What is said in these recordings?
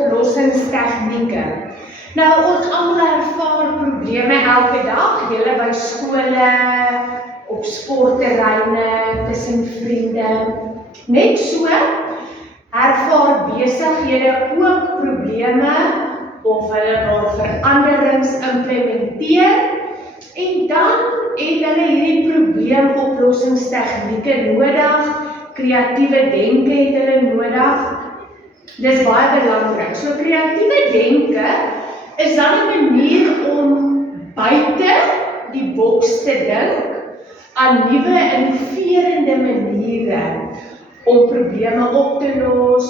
probleemoplossingstegnieke. Nou, ons almal ervaar probleme elke dag, julle by skole, op sportterreine, tussen vriende. Net so ervaar besighede ook probleme of hulle wil veranderings implementeer en dan het hulle hierdie probleemoplossingstegnieke nodig, kreatiewe denke het hulle nodig. Dis baie belangrik. So kreatiewe denke is dan 'n manier om buite die boks te dink aan nuwe innoverende maniere om probleme op te los,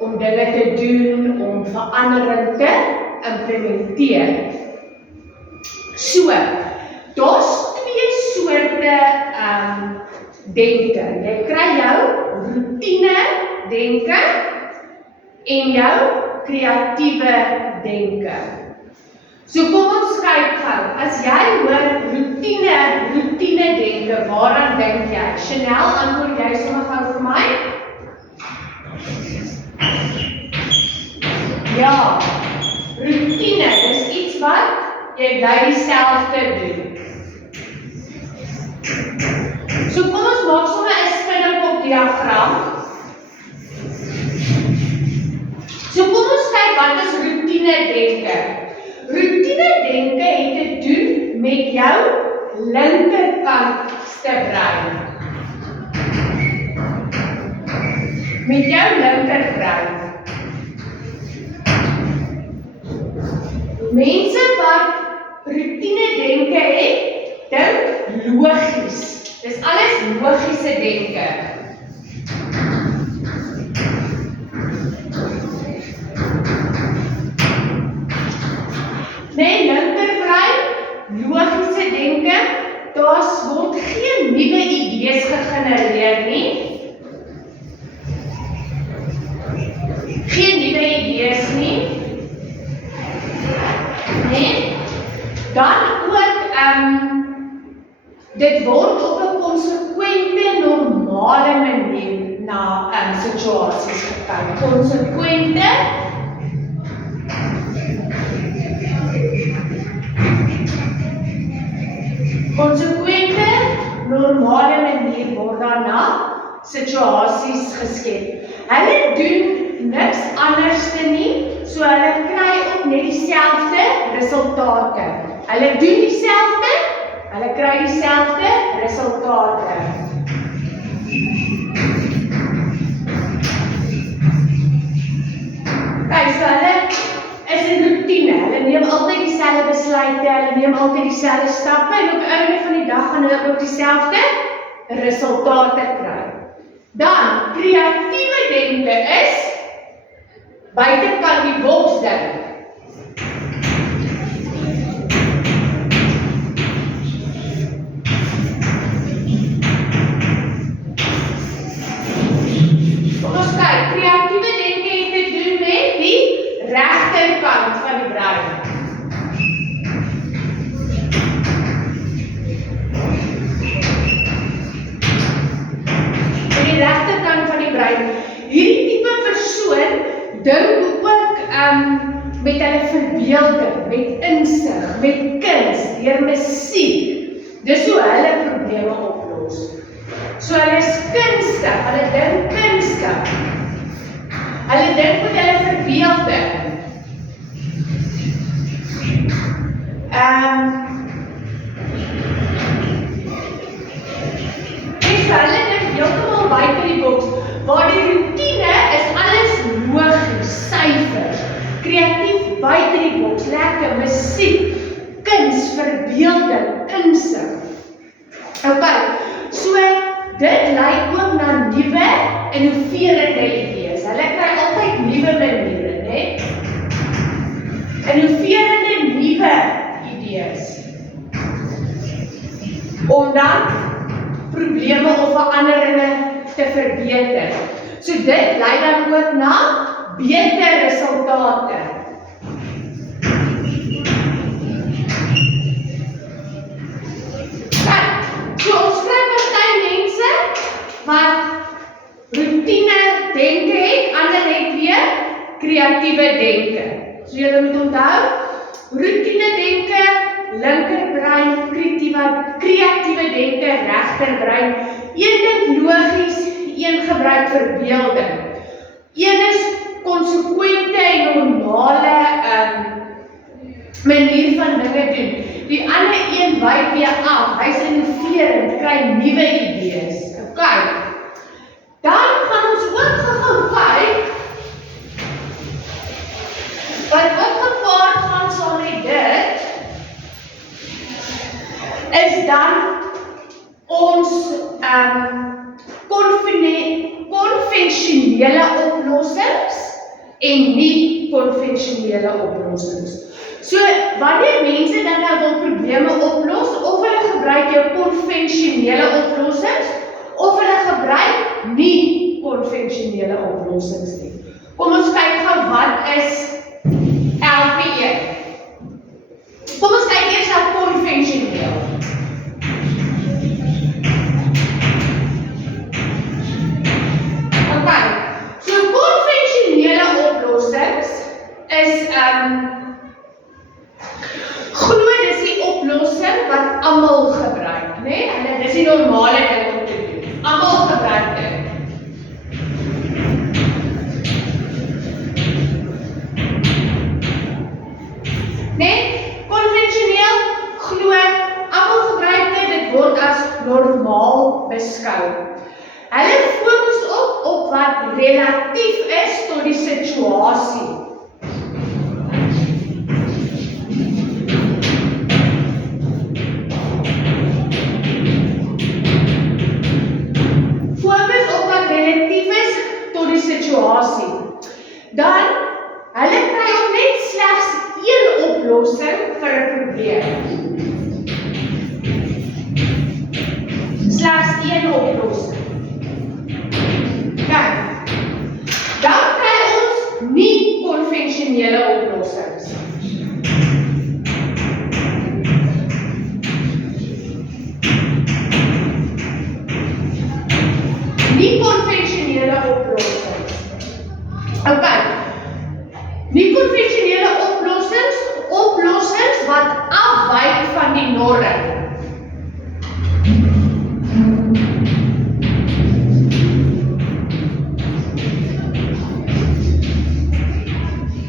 om dinge te doen, om verandering te implementeer. So, daar's twee soorte denke. Jy kry jou routine denke en jou kreatiewe denke. So kom ons kyk gou. As jy hoor routine denke, waaraan dink jy? Chanel, antwoord jy sommer gou vir my? Ja, routine, dis iets wat jy bly dieselfde doen. So kom ons maak sommer 'n spinnekop diagram. So kom ons kyk wat is routine denke. Routine denke het te doen met jou linkerkantste brein. Met jou linkerbrein. Mense wat routine denke het, dink logies. Dis alles logiese denke. Nee, linkerbrein, logiese denke, daar word geen nuwe idees gegenereer nie. Geen nuwe idees nie. Nee. Dan ook, dit word op 'n konsekwente, normale manier na situasies gekyk. Konsekwente, normale manier word daarna situasies geskep. Hulle doen niks anderste nie, so hulle kry ook net dieselfde resultate. Hulle doen dieselfde, hulle kry dieselfde resultate. Kyk, so hulle is 'n routine. Hulle neem altyd dieselfde besluite, hulle neem altyd dieselfde stappe en op die einde van die dag gaan hulle ook dieselfde resultate kry. Dan, kreatiewe denke is buitekant die boks dink. Kom ons kyk, kreatiewe denke het te doen met die regterkant van die brein. Die regterkant van die brein. Hierdie tipe persoon dink ook met hulle verbeelding, met insig, met kuns, deur musiek. Dis hoe hulle probleme oplos. So hulle is kunstig, hulle dink kunstig. Hulle dink met hulle verbeelding. Hulle dink heeltemal buite die boks, waar die routine is alles logies, syfers, kreatief buite die boks, lekker musiek, kuns, verbeelding, insig. Okay, so dit lei ook na nuwe, innoverende idees. Hulle kry altyd nuwe maniere, né? Innoverende nuwe idees. Om dan probleme of veranderinge te verbeter. So dit lei dan ook na beter resultate. So ons kry party mense wat routine denke het, ander het weer kreatiewe denke. So julle moet onthou, routine denke, linkerbrein, kreatiewe denke, regterbrein. Een dink logies, een gebruik verbeelding. Een is konsekwente en normale manier van dinge doen. Die ander een wyk weer af, hy's innoverend, kry nuwe idees. Okay. Dan gaan ons ook gou kyk wat ook gepaard gaan saam met dit is dan ons konvensionele oplossings en nie konvensionele oplossings. So, wanneer mense dan nou wil probleme oplos, of hulle gebruik jou konvensionele oplossings, of hulle gebruik nie konvensionele oplossings nie. Kom ons kyk gou wat is elke een. Kom ons kyk eers na konvensioneel. Okay, so konvensionele oplossings is glo dis die oplossing wat almal gebruik, né? En dis die normale ding om te doen. Almal gebruik dit. Né? Konvensioneel glo almal gebruik dit word as normaal beskou. Hulle fokus op wat relatief is tot die situasie. Dan, hulle kry ook net slegs een oplossing vir 'n probleem. Slegs een oplossing. Kijk, dan kry ons nie konvensionele oplossings. Nie konvensionele oplossings. Okay. Nie konvensionele oplossings wat afwyk van die norm.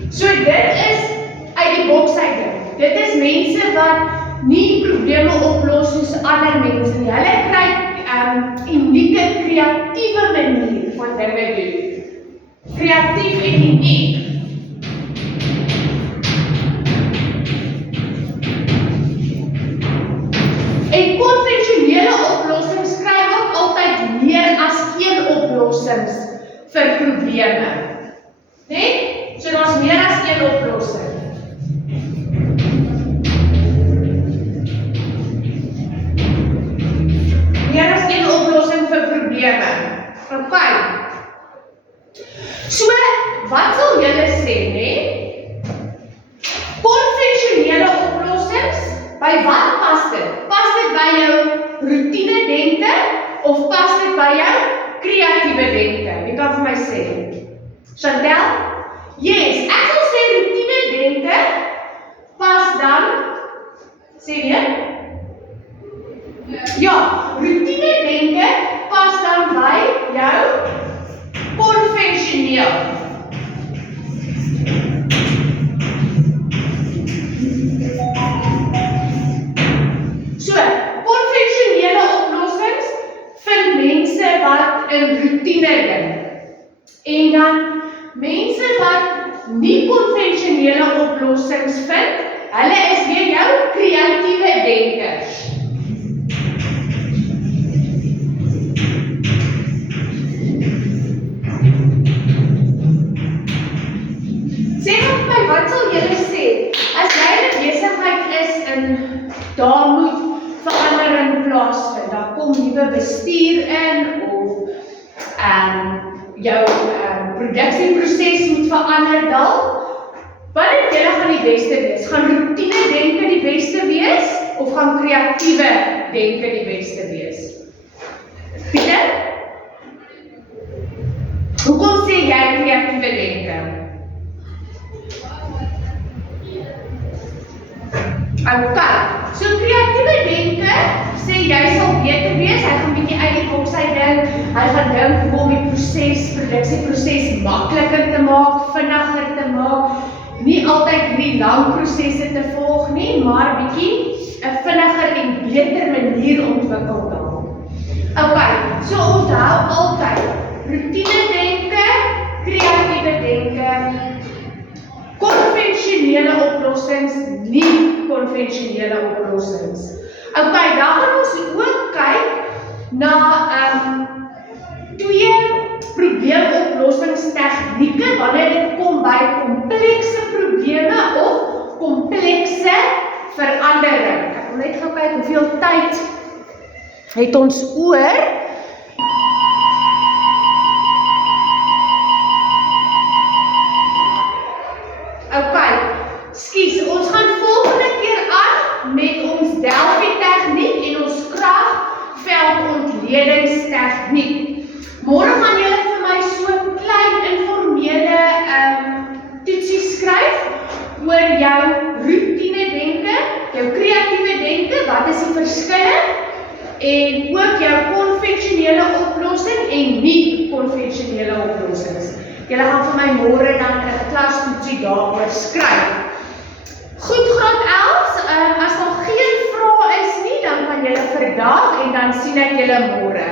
So dit is uit die boks uit. Dit is mense wat nie probleme oplos soos ander mense nie. Hulle kry unieke kreatiewe manier van dinge doen. Kreatief en uniek. En konvensionele oplossings kry ook altyd meer as een oplossings vir probleme. Né? So daar's meer as een oplossing. Meer as een oplossing vir probleme. Okay. So, wat wil julle sê, né? Konvensionele oplossings, by wat pas dit? Pas dit by jou routine denke of pas dit by jou kreatiewe denke? Wie kan vir my sê? Chantel? Yes, ek sal sê routine denke pas dan, sê weer? Ja, routine denke pas dan by jou konvensioneel. So, konvensionele oplossings vind mense wat in routine dink. En dan mense wat nie konvensionele oplossings vind, hulle is weer jou kreatiewe denkers. Wat sal julle sê, as jy in 'n besigheid is en daar moet verandering plaasvind, daar kom nuwe bestuur in of jou produksieproses moet verander dalk, wat dink julle gaan die beste wees? Gaan routine denke die beste wees of gaan kreatiewe denke die beste wees? Pieter? Hoekom sê jy kreatiewe denke? Okay, so kreatiewe denke sê jy sal beter wees, hy gaan bietjie uit die boks uit dink, hy gaan dink hoe om die produksieproses makliker te maak, vinniger te maak, nie altyd hierdie lang prosesse te volg nie, maar bietjie 'n vinniger en beter manier ontwikkel dan. Okay, so onthou altyd, routine denke, kreatiewe denke, konvensionele oplossings, nie konvensionele oplossings. Okay, dan gaan ons ook kyk na twee probleemoplossingstegnieke wanneer dit kom by komplekse probleme of komplekse verandering. Ek wil net gaan kyk hoeveel tyd het ons oor. Okay, skus, ons gaan volgende keer aan met ons Delphi tegniek en ons kragveldontledings-tegniek. Môre gaan julle vir my so 'n klein informele toetsie skryf oor jou routine denke, jou kreatiewe denke, wat is die verskille, en ook jou konvensionele oplossing en nie konvensionele oplossings. Julle gaan vir my môre dan 'n klastoetsie daaroor skryf. Goed, graad 11, as daar geen vrae is nie, dan kan julle vandag en dan sien ek julle môre.